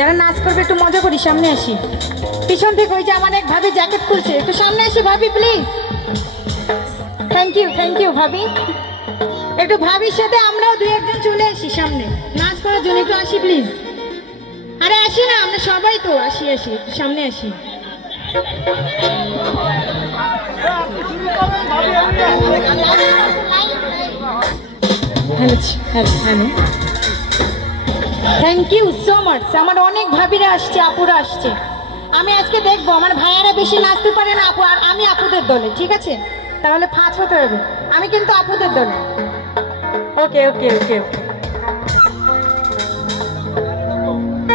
যারা নাচ করবে, একটু মজা করি, সামনে আসি। পিছন থেকে ওই যে আমার এক ভাবি জ্যাকেট খুলছে, একটু সামনে আসি ভাবি please thank you thank you ভাবি। একটু ভাবির সাথে আমরাও দুই একজন চলে আসি সামনে। নাচ করার জন্য একটু আসি প্লিজ আরে আসি না, আমরা সবাই তো আসি আসি, একটু সামনে আসি। Hello hello hello. Thank you so much আমার অনেক ভাবিরা আসছে, আপুরা আসছে। আমি আজকে দেখব, আমার ভাইয়ারা বেশি নাচতে পারে না, আপু, আর আমি আপুদের দলে, ঠিক আছে? তাহলে ফাঁস হতে হবে। আমি কিন্তু আপুদের দলে। ওকে ওকে ওকে। ওকে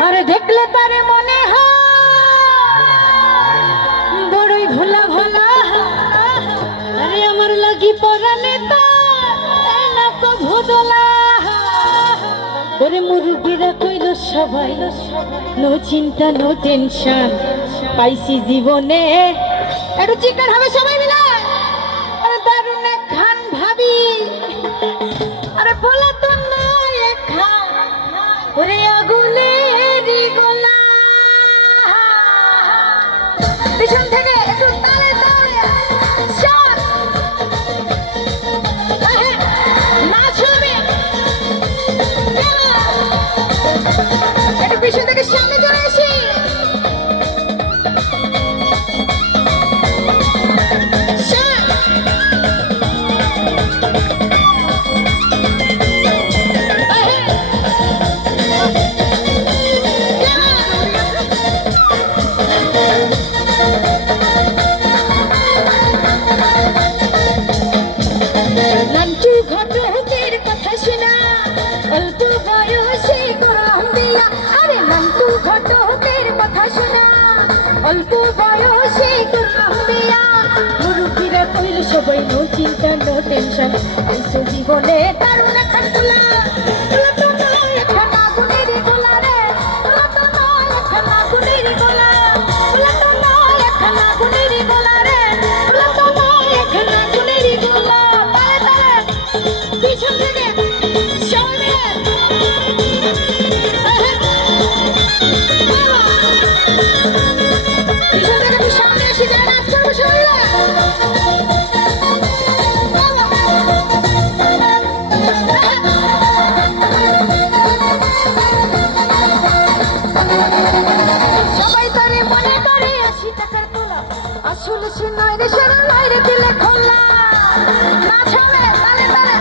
আরে দেখলে তারে মনে হয়, বড়ই ভোলা ভোলা। আরে আমার লাগি পরানে তার না ওরে সবাই নো চিন্তা, নো টেনশন। পাইছি জীবনে। একটু চিকার হবে সবাই মিলে আরে দারুণ এক খান ভাবি। আরে বলা তো নয় এক খান ওরে আগুনের গোলা। পিছন থেকে একটু পিছন থেকে সামনে চলে অল্প বয়সে দিয়া মুরুব্বিরা কইল সবাই নো চিন্তা নো টেনশন জীবনে দারুণ এখন আসলে নয় রে সে নয় রে দিলে খোলা। নাচ হবে তালে তালে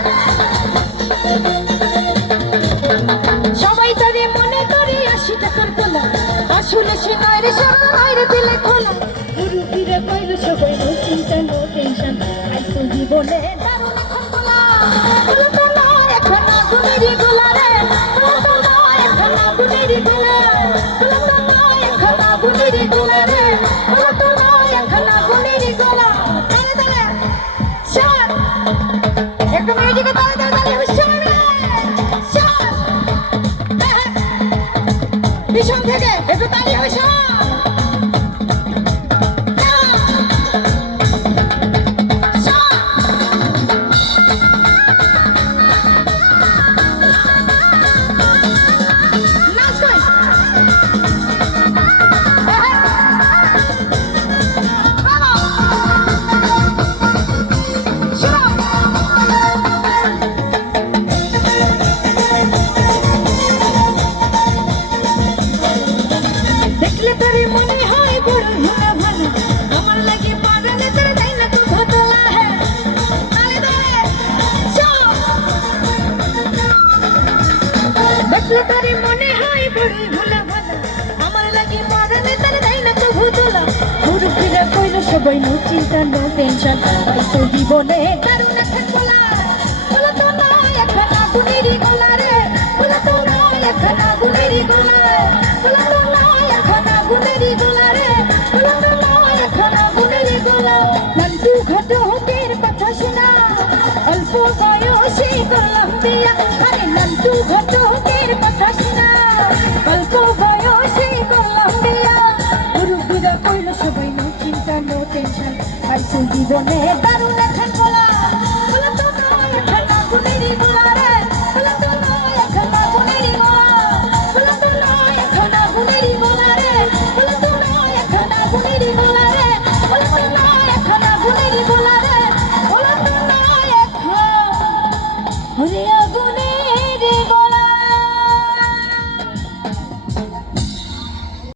সবাই তারে মনে করে আশি টাকার তোলা আসলে সে নয় রে সে নয় রে দিলে খোলা। মুরুবিরা কইল সবাই নো চিন্তা নো টেনশন আইসো জীবনে দারুণ এখন তোলা এখন আগুনেরই পিছন থেকে একটু তালি হবে মনে হয় বড় ভালো ভালো। আমার লাগে পাগলে তোর তাই না তো ঘটলা হে তালে তালে চল দেখলে তোরে মনে হয় বড় ভালো ভালো। আমার লাগে পাগলে তোর তাই না তো ঘটলা ঘুরে কইলো সবাই নো চিন্তা, নো টেনশন। জীবনে দারুণ বয়সে করলাম বিয়া আরে নান্টু ঘট কথা শোনা অল্প বয়সে করলাম বিয়া মুরুব্বিরা কইল সবাই নো চিন্তা নো টেনশন আর জীবনে দারুণ